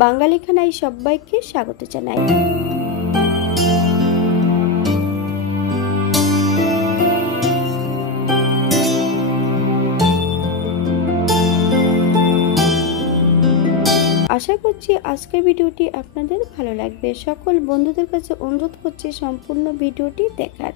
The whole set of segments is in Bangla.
বাঙালি খানায় সবাইকে স্বাগত জানাই। আশা করছি আজকের ভিডিওটি আপনাদের ভালো লাগবে। সকল বন্ধুদের কাছে অনুরোধ করছি সম্পূর্ণ ভিডিওটি দেখার।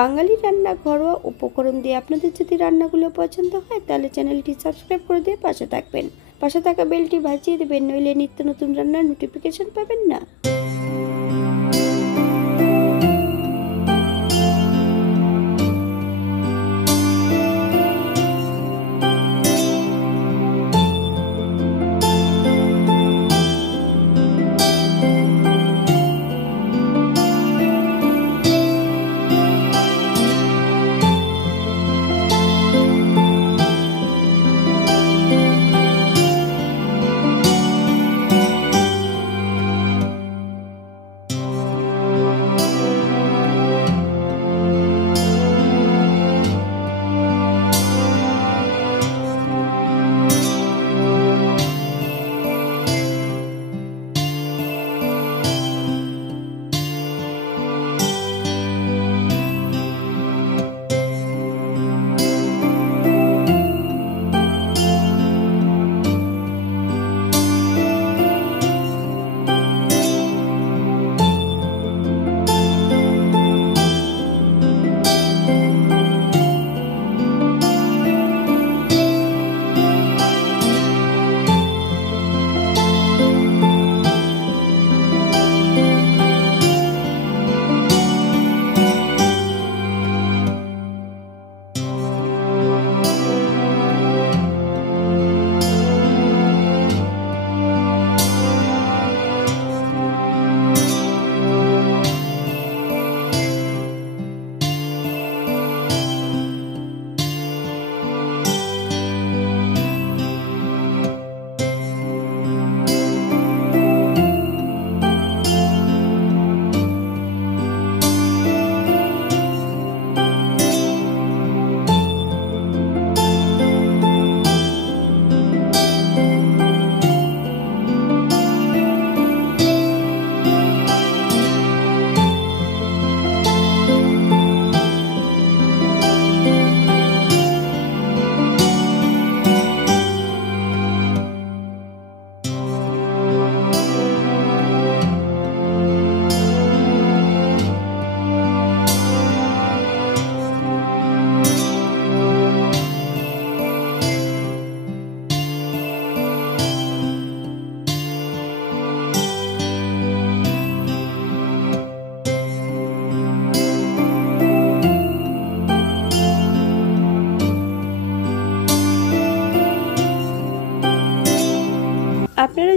বাঙালি রান্না ঘরোয়া উপকরণ দিয়ে আপনাদের যদি রান্নাগুলো পছন্দ হয় তাহলে চ্যানেলটি সাবস্ক্রাইব করে দিয়ে পাশে থাকবেন। পাশে থাকা বেলটি বাজিয়ে দেবেন, নইলে নিত্য নতুন রান্নার নোটিফিকেশন পাবেন না।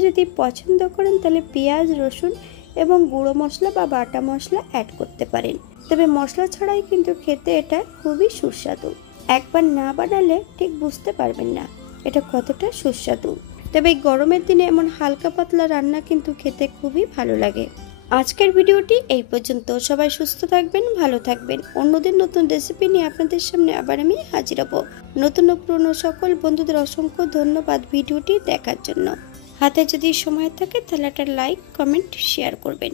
যদি পছন্দ করেন তাহলে পেঁয়াজ, রসুন এবং গুঁড়ো মশলা বা বাটা মশলা অ্যাড করতে পারেন। তবে মশলা ছাড়াই কিন্তু খেতে এটা খুবই সুস্বাদু। একবার না বানালে ঠিক বুঝতে পারবেন না এটা কতটা সুস্বাদু। তবে এই গরমের দিনে এমন হালকা পাতলা রান্না কিন্তু খেতে খুবই ভালো লাগে। আজকের ভিডিওটি এই পর্যন্ত। সবাই সুস্থ থাকবেন, ভালো থাকবেন। অন্যদিন নতুন রেসিপি নিয়ে আপনাদের সামনে আবার আমি হাজির হব। নতুন ও পুরনো সকল বন্ধুদের অসংখ্য ধন্যবাদ ভিডিওটি দেখার জন্য। হাতে যদি সময় থাকে তাহলে একটা লাইক, কমেন্ট, শেয়ার করবেন।